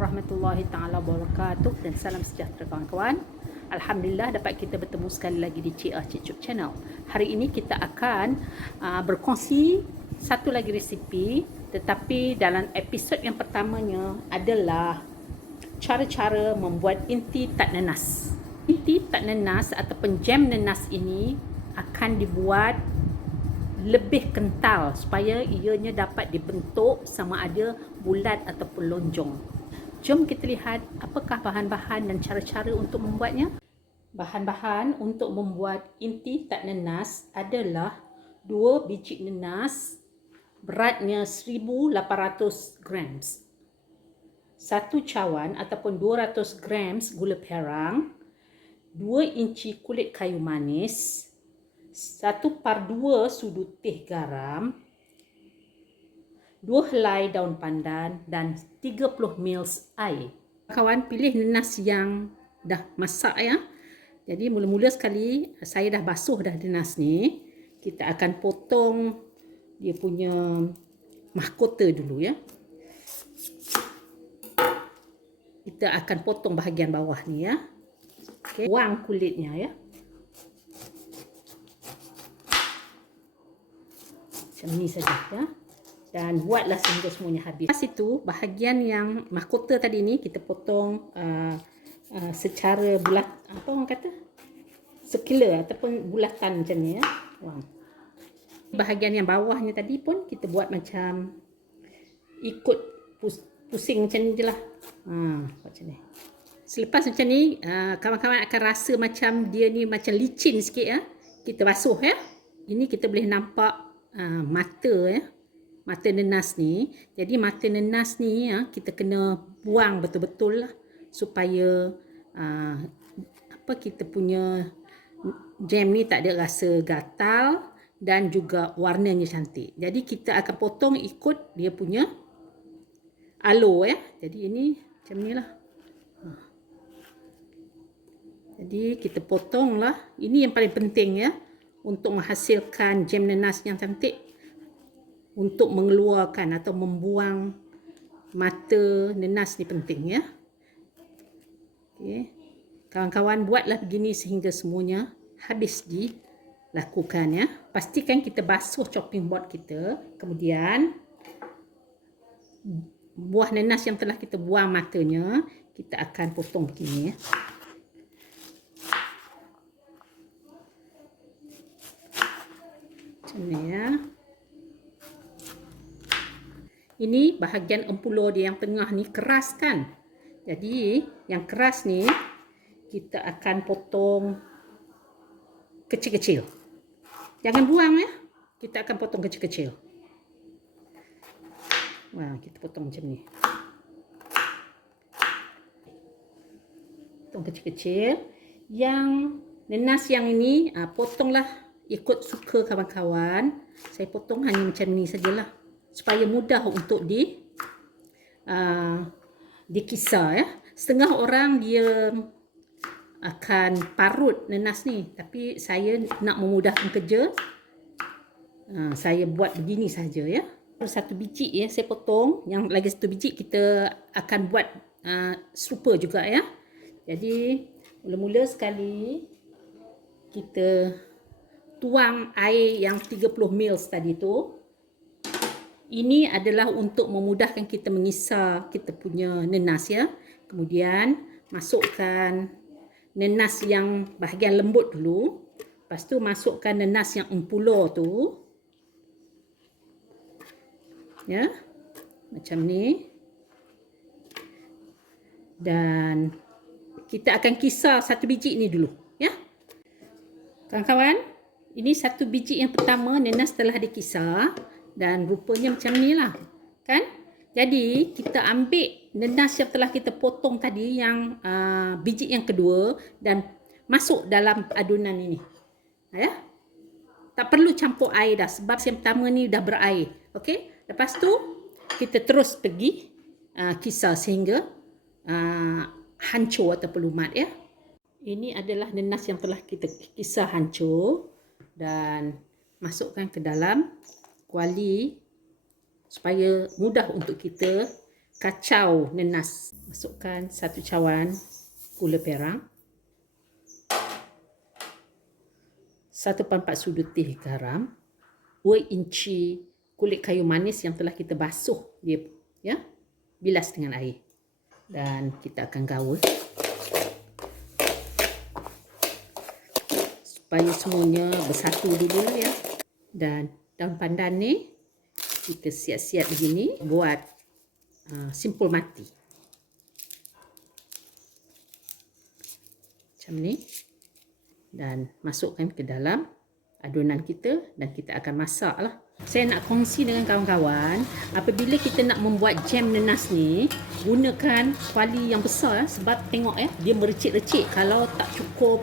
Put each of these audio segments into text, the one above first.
warahmatullahi taala wabarakatuh dan salam sejahtera kawan-kawan. Alhamdulillah dapat kita bertemu sekali lagi di Cik YouTube channel. Hari ini kita akan berkongsi satu lagi resipi, tetapi dalam episod yang pertamanya adalah cara-cara membuat inti tak nenas. Inti tak nenas ataupun jam nenas ini akan dibuat lebih kental supaya ianya dapat dibentuk sama ada bulat ataupun lonjong. Jom kita lihat apakah bahan-bahan dan cara-cara untuk membuatnya. Bahan-bahan untuk membuat inti tak nenas adalah 2 biji nenas beratnya 1800 grams, 1 cawan ataupun 200 grams gula perang, 2 inci kulit kayu manis, 1/2 sudu teh garam, 2 helai daun pandan dan 30 ml air. Kawan, pilih nenas yang dah masak ya. Jadi mula-mula sekali saya dah basuh dah nenas ni. Kita akan potong dia punya mahkota dulu ya. Kita akan potong bahagian bawah ni ya. Okey, buang kulitnya ya. Macam ni saja ya. Dan buatlah sehingga semuanya habis. Lepas itu, bahagian yang mahkota tadi ni kita potong secara bulat, apa orang kata? Sekila ataupun bulatan macam ni ya. Wang. Bahagian yang bawahnya tadi pun kita buat macam ikut pusing macam ni je lah. Macam ni. Selepas macam ni, kawan-kawan akan rasa macam dia ni macam licin sikit ya. Kita basuh ya. Ini kita boleh nampak mata ya, mata nenas ni. Jadi mata nenas ni ya, kita kena buang betul-betul lah supaya kita punya jam ni tak ada rasa gatal dan juga warnanya cantik. Jadi kita akan potong ikut dia punya alur ya. Jadi ini macam ni lah. Jadi kita potong lah. Ini yang paling penting ya, untuk menghasilkan jam nenas yang cantik, untuk mengeluarkan atau membuang mata nenas ni penting ya. Okey. Kawan-kawan, buatlah begini sehingga semuanya habis dilakukan ya. Pastikan kita basuh chopping board kita. Kemudian buah nenas yang telah kita buang matanya, kita akan potong begini ya. Macam ni ya. Ini bahagian empulo dia yang tengah ni keras kan. Jadi yang keras ni kita akan potong kecil-kecil. Jangan buang ya. Kita akan potong kecil-kecil. Wah, kita potong macam ni. Potong kecil-kecil. Yang nenas yang ini potonglah ikut suka kawan-kawan. Saya potong hanya macam ni sajalah, supaya mudah untuk dikisar ya. Setengah orang dia akan parut nenas ni, tapi saya nak memudahkan kerja, saya buat begini saja ya. Satu biji ya saya potong, yang lagi satu biji kita akan buat serupa juga ya. Jadi mula-mula sekali kita tuang air yang 30 ml tadi tu. Ini adalah untuk memudahkan kita mengisar kita punya nenas ya. Kemudian masukkan nenas yang bahagian lembut dulu. Lepas tu masukkan nenas yang empulo tu. Ya. Macam ni. Dan kita akan kisar satu biji ni dulu ya. Kawan-kawan, ini satu biji yang pertama nenas telah dikisar dan rupanya macam ni lah kan. Jadi kita ambil nenas yang telah kita potong tadi, yang biji yang kedua, dan masuk dalam adunan ini ya. Tak perlu campur air dah, sebab yang pertama ni dah berair. Okey, lepas tu kita terus pergi kisar sehingga hancur ataupun lumat ya. Ini adalah nenas yang telah kita kisar hancur dan masukkan ke dalam kuali supaya mudah untuk kita kacau nenas. Masukkan 1 cawan gula perang, 1/4 sudu teh garam, 2 inci kulit kayu manis yang telah kita basuh dia, ya, bilas dengan air. Dan kita akan gaul supaya semuanya bersatu dulu ya. Dan daun pandan ni kita siap-siap begini buat simpul mati. Macam ni. Dan masukkan ke dalam adunan kita dan kita akan masak lah. Saya nak kongsi dengan kawan-kawan, apabila kita nak membuat jam nenas ni, gunakan kuali yang besar sebab tengok ya, dia merecik-recik. Kalau tak cukup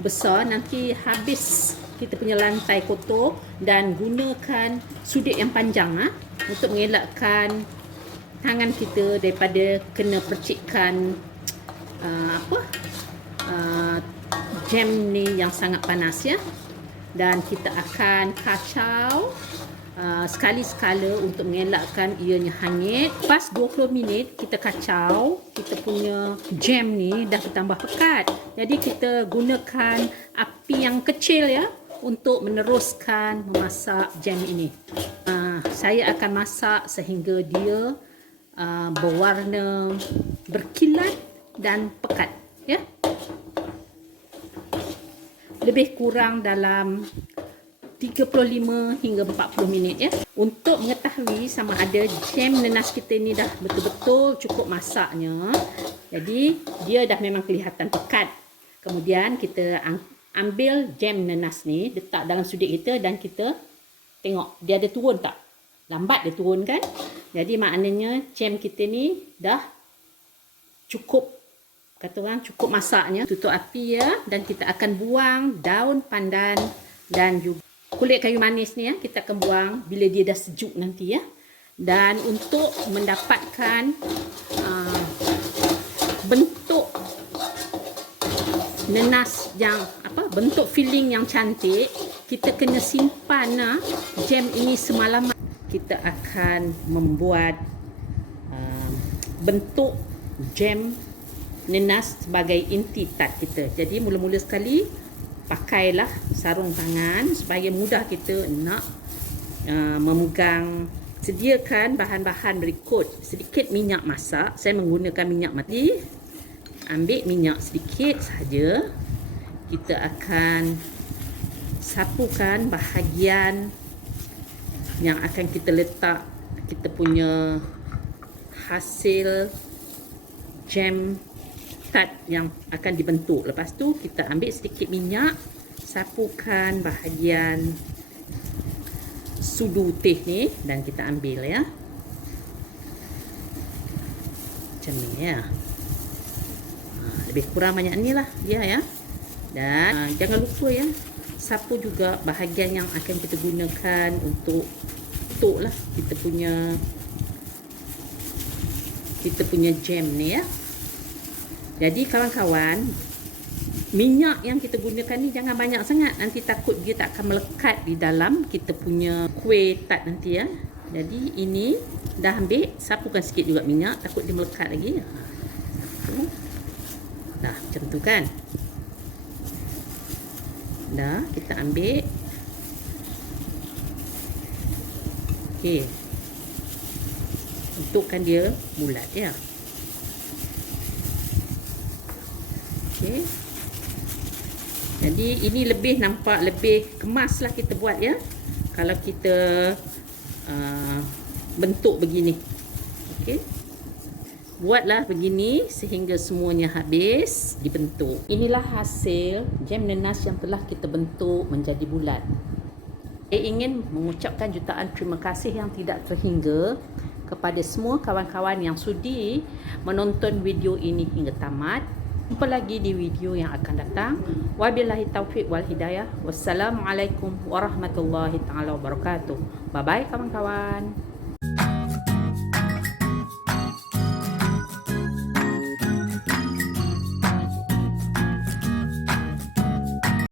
besar, nanti habis kita punya lantai kotor. Dan gunakan sudut yang panjang untuk mengelakkan tangan kita daripada kena percikan jam ni yang sangat panas ya. Dan kita akan kacau sekali-sekala untuk mengelakkan ianya hangit. Pas 20 minit kita kacau, kita punya jam ni dah bertambah pekat. Jadi kita gunakan api yang kecil ya untuk meneruskan memasak jam ini. Saya akan masak sehingga dia berwarna berkilat dan pekat ya. Lebih kurang dalam 35 hingga 40 minit ya. Untuk mengetahui sama ada jam nenas kita ni dah betul-betul cukup masaknya. Jadi dia dah memang kelihatan pekat. Kemudian kita ambil jam nenas ni, letak dalam sudut kita dan kita tengok dia ada turun tak? Lambat dia turun kan? Jadi maknanya jam kita ni dah cukup, kata orang cukup masaknya. Tutup api ya, dan kita akan buang daun pandan dan juga kulit kayu manis ni ya, kita akan buang bila dia dah sejuk nanti ya. Dan untuk mendapatkan bentuk nenas yang bentuk filling yang cantik, kita kena simpan jam ini semalaman. Kita akan membuat bentuk jam nenas sebagai inti tat kita. Jadi mula-mula sekali pakailah sarung tangan supaya mudah kita nak memegang. Sediakan bahan-bahan berikut: sedikit minyak masak, saya menggunakan minyak mati. Ambil minyak sedikit saja. Kita akan sapukan bahagian yang akan kita letak kita punya hasil jam tart yang akan dibentuk. Lepas tu kita ambil sedikit minyak, sapukan bahagian sudu teh ni dan kita ambil ya. Macam ni ya. Lebih kurang banyak ni lah dia ya. Dan jangan lupa ya, sapu juga bahagian yang akan kita gunakan untuk lah kita punya jam ni ya. Jadi kawan-kawan, minyak yang kita gunakan ni jangan banyak sangat, nanti takut dia tak akan melekat di dalam kita punya kuih tart nanti ya. Jadi ini dah ambil, sapukan sikit juga minyak, takut dia melekat lagi. Dah macam tu kan. Dah kita ambil. Okey. Bentukkan dia bulat ya. Okey. Jadi ini lebih nampak lebih kemas lah kita buat ya. Kalau kita bentuk begini. Okey. Buatlah begini sehingga semuanya habis dibentuk. Inilah hasil jam nenas yang telah kita bentuk menjadi bulat. Saya ingin mengucapkan jutaan terima kasih yang tidak terhingga kepada semua kawan-kawan yang sudi menonton video ini hingga tamat. Jumpa lagi di video yang akan datang. Wabillahi taufiq wal hidayah. Wassalamualaikum warahmatullahi taala wabarakatuh. Bye bye kawan-kawan.